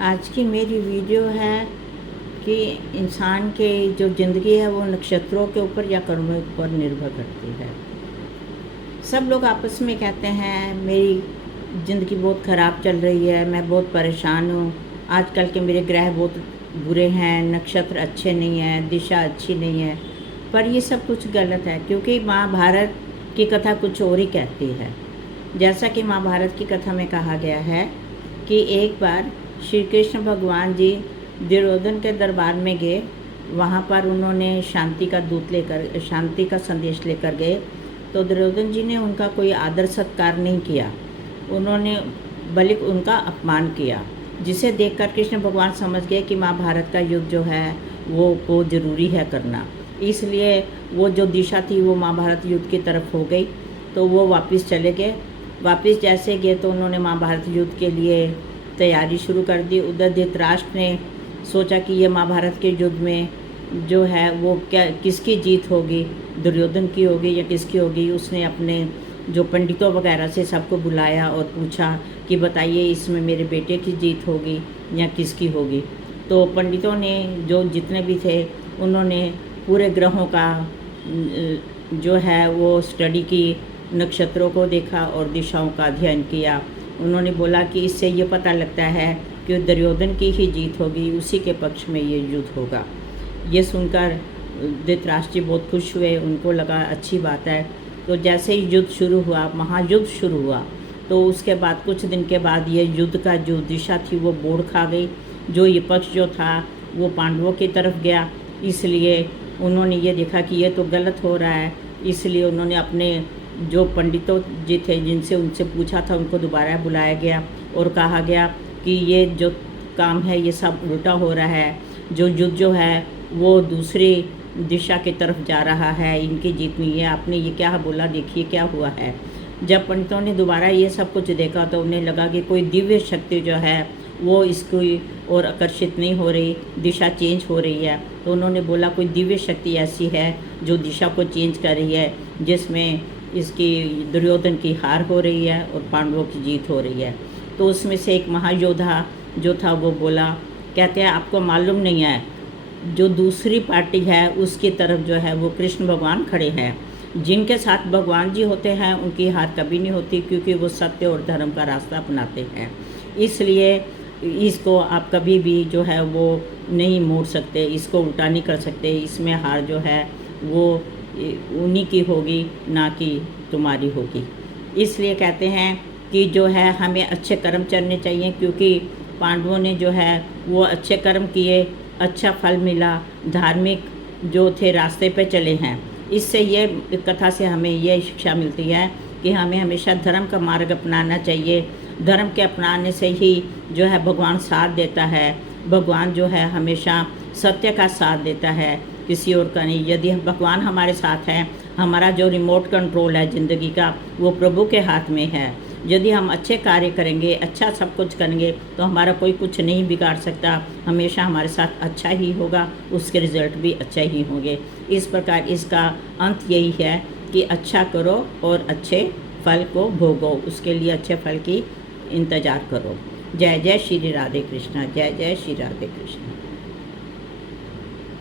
आज की मेरी वीडियो है कि इंसान के जो ज़िंदगी है वो नक्षत्रों के ऊपर या कर्मों के ऊपर निर्भर करती है। सब लोग आपस में कहते हैं मेरी ज़िंदगी बहुत ख़राब चल रही है, मैं बहुत परेशान हूँ, आजकल के मेरे ग्रह बहुत बुरे हैं, नक्षत्र अच्छे नहीं हैं, दिशा अच्छी नहीं है। पर ये सब कुछ गलत है, क्योंकि महाभारत की कथा कुछ और ही कहती है। जैसा कि महाभारत की कथा में कहा गया है कि एक बार श्री कृष्ण भगवान जी दुर्योधन के दरबार में गए। वहाँ पर उन्होंने शांति का संदेश लेकर गए। तो दुर्योधन जी ने उनका कोई आदर सत्कार नहीं किया, उन्होंने बल्कि उनका अपमान किया, जिसे देखकर कृष्ण भगवान समझ गए कि महाभारत का युद्ध जो है वो ज़रूरी है करना। इसलिए वो जो दिशा थी वो महाभारत युद्ध की तरफ हो गई। तो वो वापस चले गए। वापस जैसे गए तो उन्होंने महाभारत युद्ध के लिए तैयारी शुरू कर दी। उधर धृतराष्ट्र ने सोचा कि ये महाभारत के युद्ध में जो है वो किसकी जीत होगी, दुर्योधन की होगी या किसकी होगी। उसने अपने जो पंडितों वगैरह से सबको बुलाया और पूछा कि बताइए इसमें मेरे बेटे की जीत होगी या किसकी होगी। तो पंडितों ने जो जितने भी थे उन्होंने पूरे ग्रहों का जो है वो स्टडी की, नक्षत्रों को देखा और दिशाओं का अध्ययन किया। उन्होंने बोला कि इससे ये पता लगता है कि दुर्योधन की ही जीत होगी, उसी के पक्ष में ये युद्ध होगा। ये सुनकर धृतराष्ट्र जी बहुत खुश हुए, उनको लगा अच्छी बात है। तो जैसे ही युद्ध शुरू हुआ, महायुद्ध शुरू हुआ, तो उसके बाद कुछ दिन के बाद ये युद्ध का जो दिशा थी वो बोड़ खा गई। जो ये पक्ष जो था वो पांडवों की तरफ गया। इसलिए उन्होंने ये देखा कि ये तो गलत हो रहा है। इसलिए उन्होंने अपने जो पंडितों जी थे जिनसे उनसे पूछा था, उनको दोबारा बुलाया गया और कहा गया कि ये जो काम है ये सब उल्टा हो रहा है, जो युद्ध जो है वो दूसरी दिशा की तरफ जा रहा है, इनकी जीत नहीं है। आपने ये क्या बोला, देखिए क्या हुआ है। जब पंडितों ने दोबारा ये सब कुछ देखा तो उन्हें लगा कि कोई दिव्य शक्ति जो है वो इसकी ओर आकर्षित नहीं हो रही, दिशा चेंज हो रही है। तो उन्होंने बोला कोई दिव्य शक्ति ऐसी है जो दिशा को चेंज कर रही है, जिसमें इसकी दुर्योधन की हार हो रही है और पांडवों की जीत हो रही है। तो उसमें से एक महायोद्धा जो था वो बोला, कहते हैं आपको मालूम नहीं है, जो दूसरी पार्टी है उसकी तरफ जो है वो कृष्ण भगवान खड़े हैं। जिनके साथ भगवान जी होते हैं उनकी हार कभी नहीं होती, क्योंकि वो सत्य और धर्म का रास्ता अपनाते हैं। इसलिए इसको आप कभी भी जो है वो नहीं मोड़ सकते, इसको उल्टा नहीं कर सकते। इसमें हार जो है वो उन्हीं की होगी, ना कि तुम्हारी होगी। इसलिए कहते हैं कि जो है हमें अच्छे कर्म करने चाहिए, क्योंकि पांडवों ने जो है वो अच्छे कर्म किए, अच्छा फल मिला, धार्मिक जो थे रास्ते पे चले हैं। इससे ये कथा से हमें ये शिक्षा मिलती है कि हमें हमेशा धर्म का मार्ग अपनाना चाहिए। धर्म के अपनाने से ही जो है भगवान साथ देता है। भगवान जो है हमेशा सत्य का साथ देता है, किसी और का नहीं। यदि भगवान हमारे साथ हैं, हमारा जो रिमोट कंट्रोल है ज़िंदगी का वो प्रभु के हाथ में है। यदि हम अच्छे कार्य करेंगे, अच्छा सब कुछ करेंगे, तो हमारा कोई कुछ नहीं बिगाड़ सकता। हमेशा हमारे साथ अच्छा ही होगा, उसके रिज़ल्ट भी अच्छा ही होंगे। इस प्रकार इसका अंत यही है कि अच्छा करो और अच्छे फल को भोगो, उसके लिए अच्छे फल की इंतज़ार करो। जय जय श्री राधे कृष्णा, जय जय श्री राधे कृष्णा।